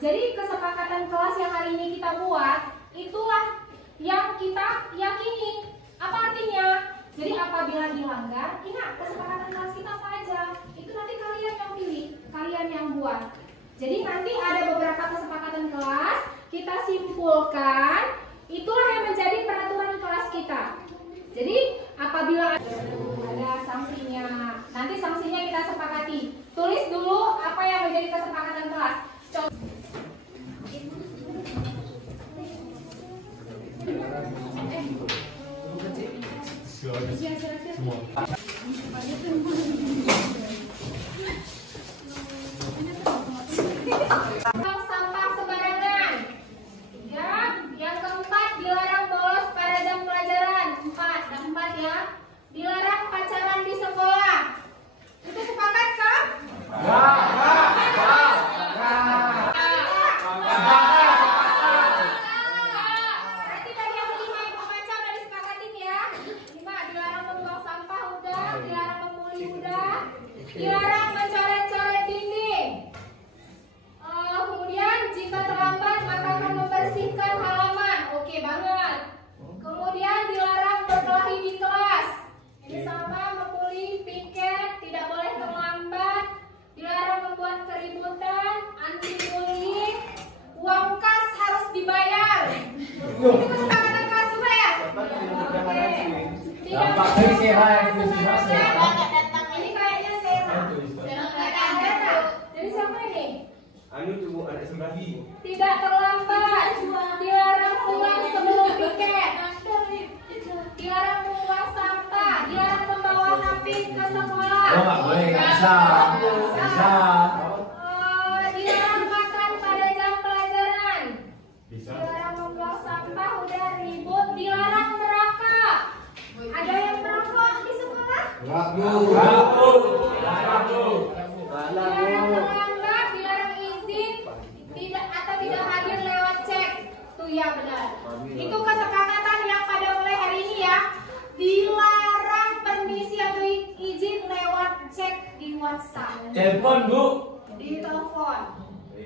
Jadi kesepakatan kelas yang hari ini kita buat, itulah yang kita yakini. Apa artinya? Jadi apabila dilanggar, ingat kesepakatan kelas kita apa aja? Itu nanti kalian yang pilih, kalian yang buat. Jadi nanti ada beberapa kesepakatan kelas, kita simpulkan, itulah yang menjadi peraturan kelas kita. Jadi apabila ada sanksinya, nanti sanksinya kita sepakati. Tulis dulu apa yang menjadi kesepakatan kelas. Buang sampah sembarangan. Ya, yang keempat dilarang bolos pada jam pelajaran. Empat ya. Dilarang pacaran di sekolah. Itu sepakat kan? Berarti tadi yang 5 yang membaca udah disepakatin ya. 5 dilarang membuang sampah udah, dilarang membuli udah, dilarang mencoret-coret dinding. Kemudian jika terlambat maka akan membersihkan halaman. Oke banget. Kemudian dilarang berkelahi di kelas. Ini sama membuli, piket, tidak boleh terlambat. Dilarang membuat keributan, anti bullying. Uang kas harus dibayar. Itu kesepakatan kelas juga ya? Oke. Ini kayaknya sehat. Jadi siapa ini? Tidak terlambat. Dilarang pulang sebelum piket. Dilarang membuang sampah. Dilarang membawa HP ke sekolah. Dilarang makan pada jam pelajaran. Dilarang membuang sampah. Udah ribut. Dilarang merokok. Ada yang merokok di sekolah? Dilarang terlambat. Dilarang izin. Tidak hadir lewat cek. Tuh ya benar. Itu kesepakatan yang pada mulai hari ini ya. Dilarang permisi atau izin lewat cek di WhatsApp. Telepon Bu. Di telepon.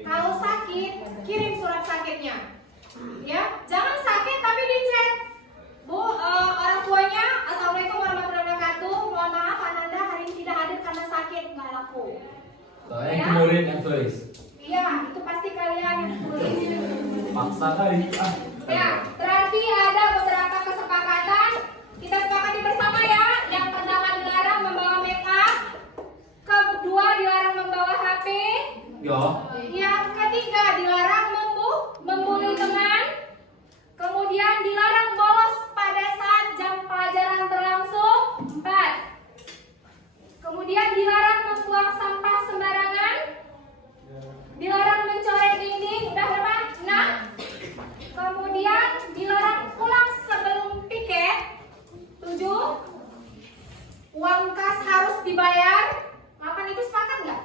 Kalau sakit, kirim surat sakitnya. Ya, jangan sakit tapi dicek. Bu, orang tuanya, assalamualaikum warahmatullahi wabarakatuh. Mohon maaf, Ananda hari ini tidak hadir karena sakit, nggak laku. Yang murid yang tulis. Iya, itu pasti kalian yang tulis. Paksa kali. Ya, berarti ada beberapa kesepakatan. Kita sepakati bersama ya. Yang pertama dilarang membawa make up. Kedua dilarang membawa HP. Yo. Yang ketiga dilarang membuli teman. Kemudian dilarang bolos pada saat jam pelajaran berlangsung. 4. Kemudian dilarang membuang sampah sembarangan. Dilarang mencoret dinding. Udah berapa? 6. Kemudian dilarang pulang sebelum piket. 7. Uang kas harus dibayar. 8 itu sepakat nggak?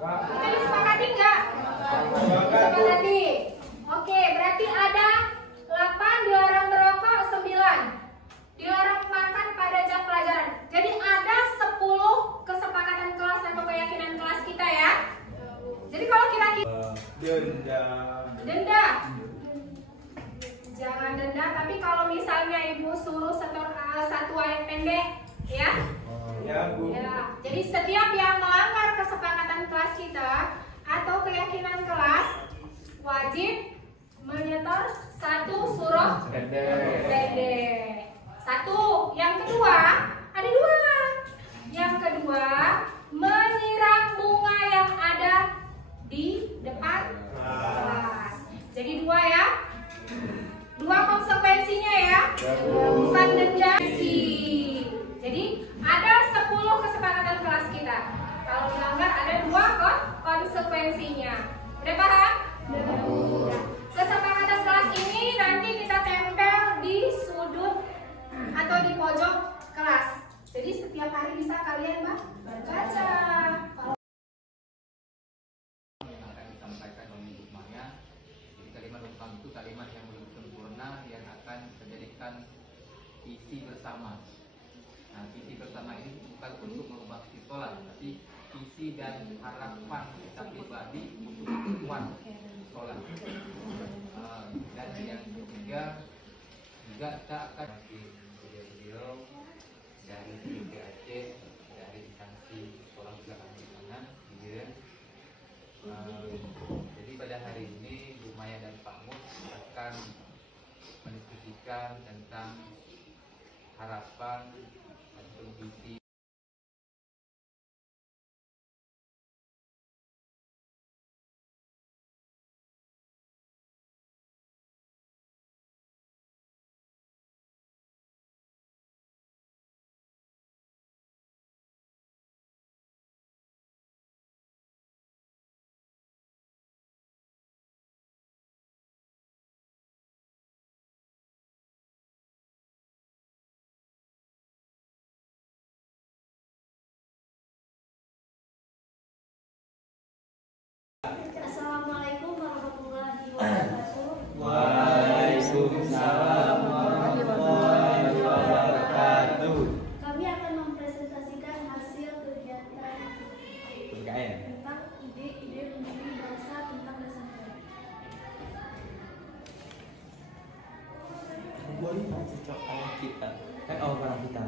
Itu disepakati nggak? Disepakati. Oke, berarti ada 8 dilarang merokok, 9 dilarang makan pada jam pelajaran. Jadi ada 10 kesepakatan kelas atau keyakinan kelas kita ya. Jadi kalau kira-kira denda. Jangan denda, tapi kalau misalnya ibu suruh satu ayat pendek, ya. Ya Bu. Ya. Jadi setiap yang melanggar kesepakatan kelas kita atau keyakinan kelas wajib menyetor 1 surah pendek. 1. Yang kedua, ada 2. Yang kedua, menyiram bunga yang ada di depan kelas. Jadi 2 ya. 2 konsekuensinya ya. Bukan denda sih. Jadi ada 10 kesepakatan kelas kita. Kalau dilanggar ada 2 konsekuensinya. Udah paham? Udah. Kesepakatan kelas ini nanti kita tempel di sudut atau di pojok kelas. Jadi setiap hari bisa kalian baca. Kalimat yang belum sempurna yang akan menjadikan visi bersama. Nah, visi bersama ini bukan untuk merubah sekolah, tapi visi dan harapan kita pribadi untuk perempuan sekolah. Dan yang ketiga juga kita akan video-video dari PAC, dari instansi sekolah juga kami di sana, gitu ya. Jadi pada hari ini Bu Maya dan Pak Mus akan mendiskusikan tentang harapan atau visi Assalamualaikum warahmatullahi wabarakatuh. Waalaikumsalam warahmatullahi wabarakatuh. Kami akan mempresentasikan hasil kegiatan tentang ide-ide menjadi bangsa tentang dasar negara. Boleh cocok sama kita. Orang kita.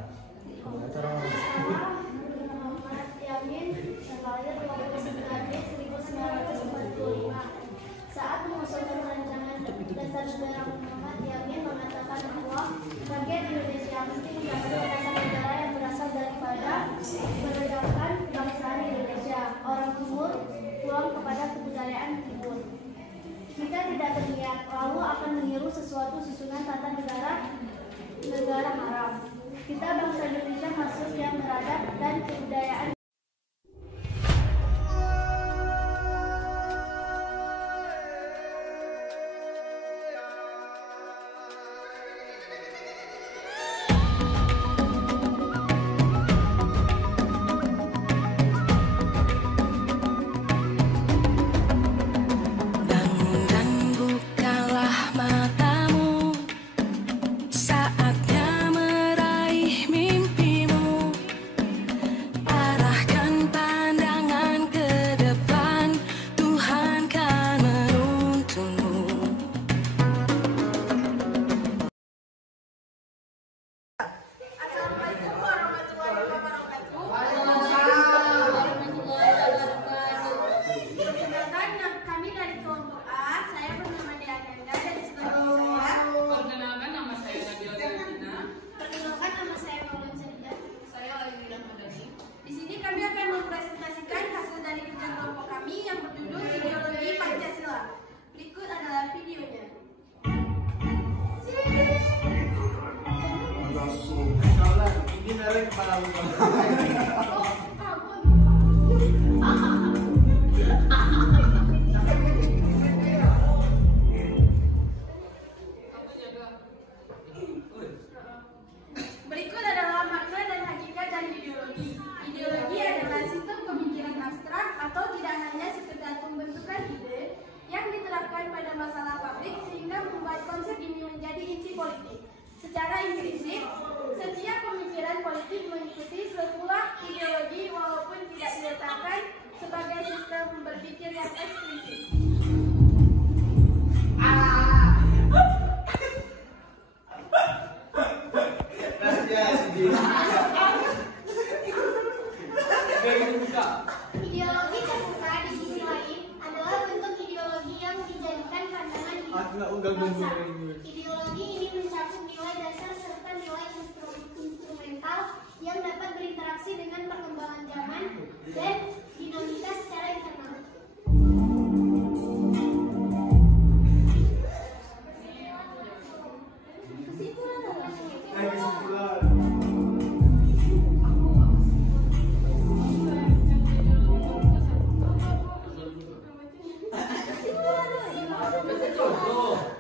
Muhammad Yamin terlahir 29 Mei 1945. Saat mengusulkan rancangan dasar negara, Muhammad Yamin mengatakan bahwa rakyat Indonesia mesti mendapatkan dasar negara yang berasal daripada meregangkan kebangsaan Indonesia. Orang timur pulang kepada kebudayaan timur. Kita tidak berniat lalu akan meniru sesuatu susunan tata negara haram. Kita bangsa Indonesia masuk yang beradab dan kebudayaan. Berikut adalah makna dan hakikat dari ideologi. Ideologi adalah sistem pemikiran abstrak atau tidak hanya sekedar pembentukan ide yang diterapkan pada masalah publik sehingga membuat konsep ini menjadi inti politik. Secara implisit, setiap pemikiran politik mengikuti sebuah ideologi walaupun tidak diletakkan sebagai sistem berpikir yang eksplisit. Ideologi terbuka di sisi lain adalah bentuk ideologi yang dijadikan pandangan hidup bangsa. Ideologi ini mencakup nilai dasar serta nilai instrumental yang dapat berinteraksi dengan perkembangan zaman dan dinamika secara internal.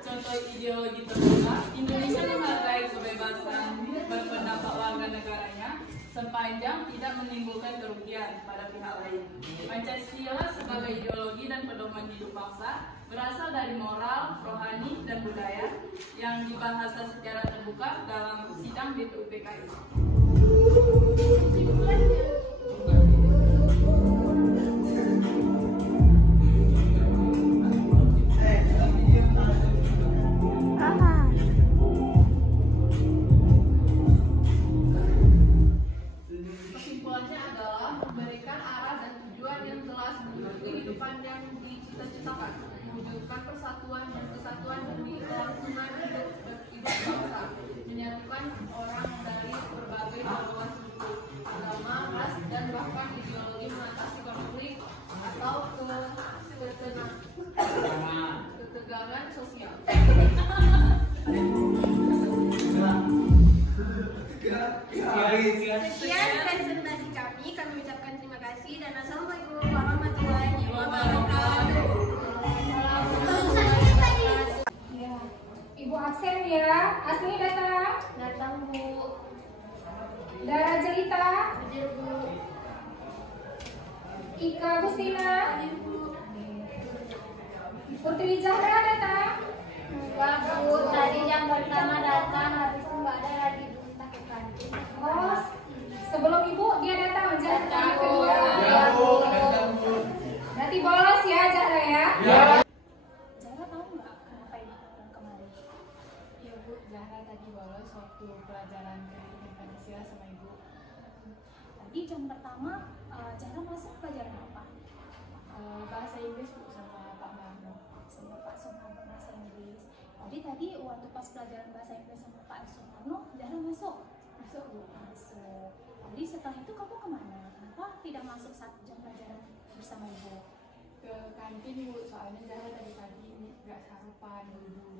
Contoh ideologi terbuka, Indonesia menghargai kebebasan berpendapat warga negaranya sepanjang tidak menimbulkan kerugian pada pihak lain. Pancasila sebagai ideologi dan pedoman hidup bangsa berasal dari moral, rohani, dan budaya yang dibahas secara terbuka dalam sidang BPUPKI. depan yang dicita-citakan, mewujudkan persatuan dan kesatuan demi kelangsungan hidup bangsa, menyatukan orang dari berbagai haluan suku, agama, ras, dan bahkan ideologi, mengatasi konflik atau ketegangan sosial. Sekian presentasi kami. Kami ucapkan terima kasih dan assalamualaikum warahmatullahi wabarakatuh. Ya. Ibu absen ya. Asmi datang. Datang Bu. Dara Jelita. Hadir Bu. Ika Gustina. Hadir Bu. Putri Zahra datang. Enggak Bu, tadi jam pertama datang, habis itu nggak ada lagi Bu, entah ke kantin. Oh, sebelum ibu dia datang Zahra kedua. Ya Bu. Nanti bolos ya Zahra ya. Zahra tahu nggak kenapa ibu datang kemari? Ya Bu, Zahra tadi bolos waktu pelajaran pendidikan Pancasila sama ibu. Tadi jam pertama Zahra masuk pelajaran apa? Bahasa Inggris Bu sama Pak Marno. Sama Pak Sumarno bahasa Inggris. Tadi waktu pas pelajaran bahasa Inggris sama Pak Sumarno, Zahra masuk. Masuk Bu. Masuk. Jadi setelah itu kamu kemana? Kenapa tidak masuk saat jam pelajaran bersama ibu? Ke kantin Bu, soalnya Zahra dari pagi nggak sarapan dulu.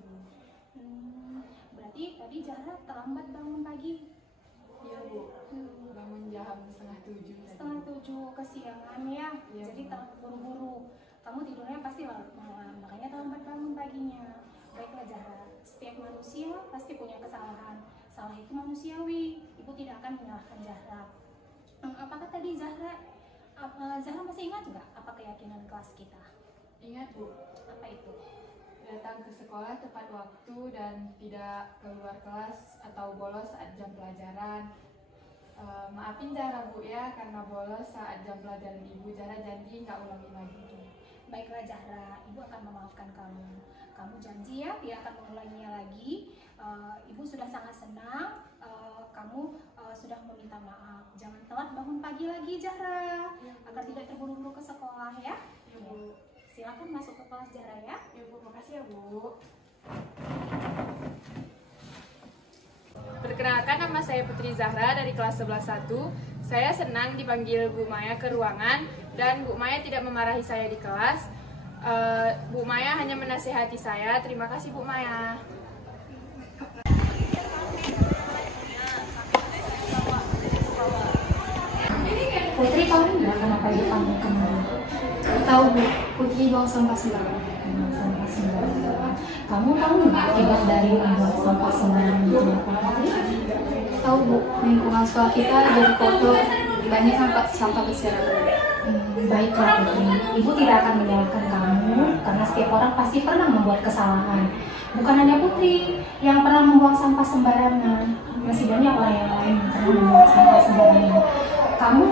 Berarti tadi Zahra terlambat bangun pagi. Iya Bu, bangun jam 6:30. Setengah 7 kesiangan ya. Iya, Jadi Bu. terlalu buru-buru. Kamu tidurnya pasti malam, makanya terlambat bangun paginya. Baiklah Zahra, setiap manusia pasti punya kesalahan. Salah itu manusiawi. Ibu tidak akan menyalahkan Zahra. Apakah tadi Zahra masih ingat nggak apa keyakinan kelas kita? Ingat Bu, Apa itu? datang ke sekolah tepat waktu dan tidak keluar kelas atau bolos saat jam pelajaran. Maafin Zahra Bu ya, karena bolos saat jam pelajaran ibu. Zahra janji nggak ulangi lagi. Baiklah Zahra, ibu akan memaafkan kamu. Kamu janji ya, dia akan mengulanginya lagi. Ibu sudah sangat senang. Kamu sudah meminta maaf. Jangan telat bangun pagi lagi Zahra, agar tidak terburu-buru ke sekolah ya. Ya Bu. Silakan masuk ke kelas Zahra ya. Ya Bu, makasih ya Bu. Perkenalkan, nama saya Putri Zahra dari kelas 11-1. Saya senang dipanggil Bu Maya ke ruangan dan Bu Maya tidak memarahi saya di kelas. Bu Maya hanya menasihati saya. Terima kasih Bu Maya. Putri, kamu nggak kenapa dipanggil kemarin? Tahu Bu, Putri buang sampah sembarangan. Sampah sembarangan. Kamu tahu nggak akibat dari membuang sampah sembarangan itu apa, Putri? Tahu Bu, lingkungan sekolah kita jadi kotor, banyak sampah berserakan. Baiklah Putri, Ibu tidak akan menyalahkan kamu karena setiap orang pasti pernah membuat kesalahan. Bukan hanya Putri yang pernah membuang sampah sembarangan, masih banyak orang yang lain yang pernah membuang sampah sembarangan. Kamu,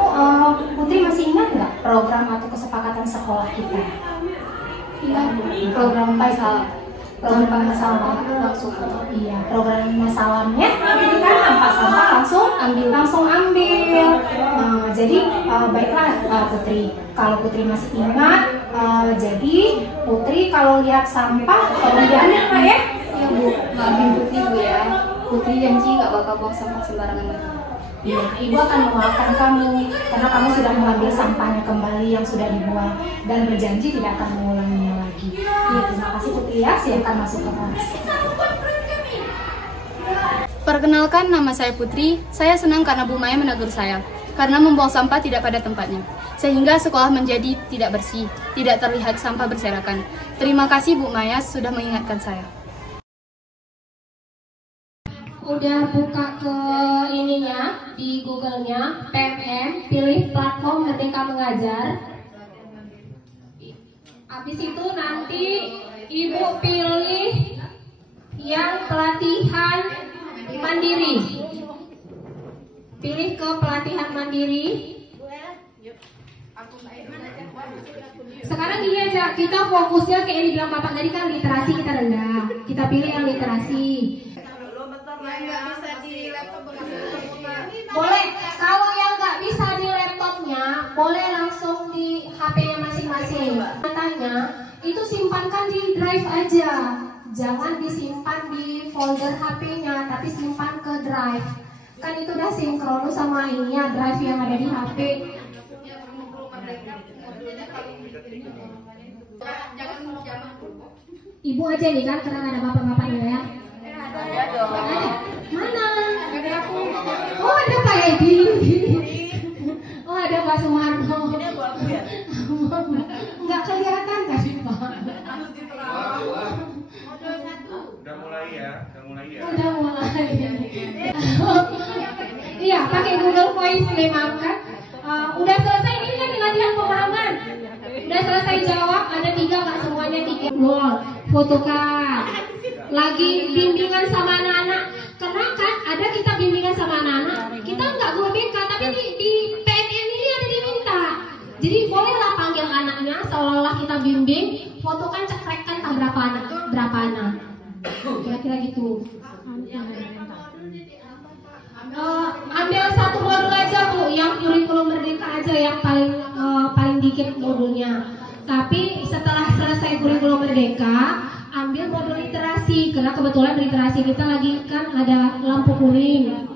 Putri masih ingat nggak program atau kesepakatan sekolah kita? Ingat Bu, program masalah. Program masalah. Langsung. Iya, program masalahnya ini kan nampak sampah langsung ambil. Jadi baiklah Putri, kalau Putri masih ingat, jadi Putri kalau lihat sampah tolong diambil Pak ya. Iya Bu, maafin Putri Bu ya. Putri janji gak bakal buang sampah sembarangan lagi. Iya, Ibu akan memaafkan kamu karena kamu sudah mengambil sampahnya kembali yang sudah dibuang dan berjanji tidak akan mengulanginya lagi. Iya, terima kasih Putri ya. Silakan masuk ke kelas. Perkenalkan, nama saya Putri. Saya senang karena Bu Maya menegur saya. Karena membuang sampah tidak pada tempatnya. Sehingga sekolah menjadi tidak bersih, tidak terlihat sampah berserakan. Terima kasih Bu Maya sudah mengingatkan saya. Udah buka ke ininya di Google-nya, PMM, pilih platform Merdeka Mengajar. Habis itu nanti Ibu pilih yang pelatihan mandiri. Pilih ke pelatihan mandiri. Sekarang gini aja, kita fokusnya kayak yang dibilang Bapak tadi kan literasi kita rendah. Kita pilih yang literasi. Boleh, kalau yang nggak bisa di laptopnya, boleh langsung di HP-nya masing-masing. kasih. Katanya itu simpankan di drive aja, jangan disimpan di folder HP-nya, tapi simpan ke drive. Kan itu udah sinkron sama ininya drive yang ada di HP. Ibu aja nih kan, karena ada bapak-bapaknya ya. Ada dong. Mana? Ada aku. Oh ada Pak Edi. Oh ada Pak Sumarno. Ini aku ya. Enggak kelihatan tapi Pak. Udah mulai ya. Udah mulai. Iya, pakai Google Voice memang kan. Udah selesai ini kan latihan pemahaman. Udah selesai jawab, ada 3 nggak semuanya 3. Wow, fotokan. Lagi bimbingan sama anak-anak. Karena kan ada kita bimbingan sama anak-anak. Kita nggak guru BK, tapi di PNN ini ada diminta. Jadi bolehlah panggil anaknya seolah-olah kita bimbing. Fotokan, cekrekkan berapa anak. Kira-kira gitu. Ambil satu modul aja Bu, yang kurikulum merdeka aja yang paling dikit modulnya. Tapi setelah selesai kurikulum merdeka, ambil modul literasi karena kebetulan literasi kita lagi kan ada lampu kuning.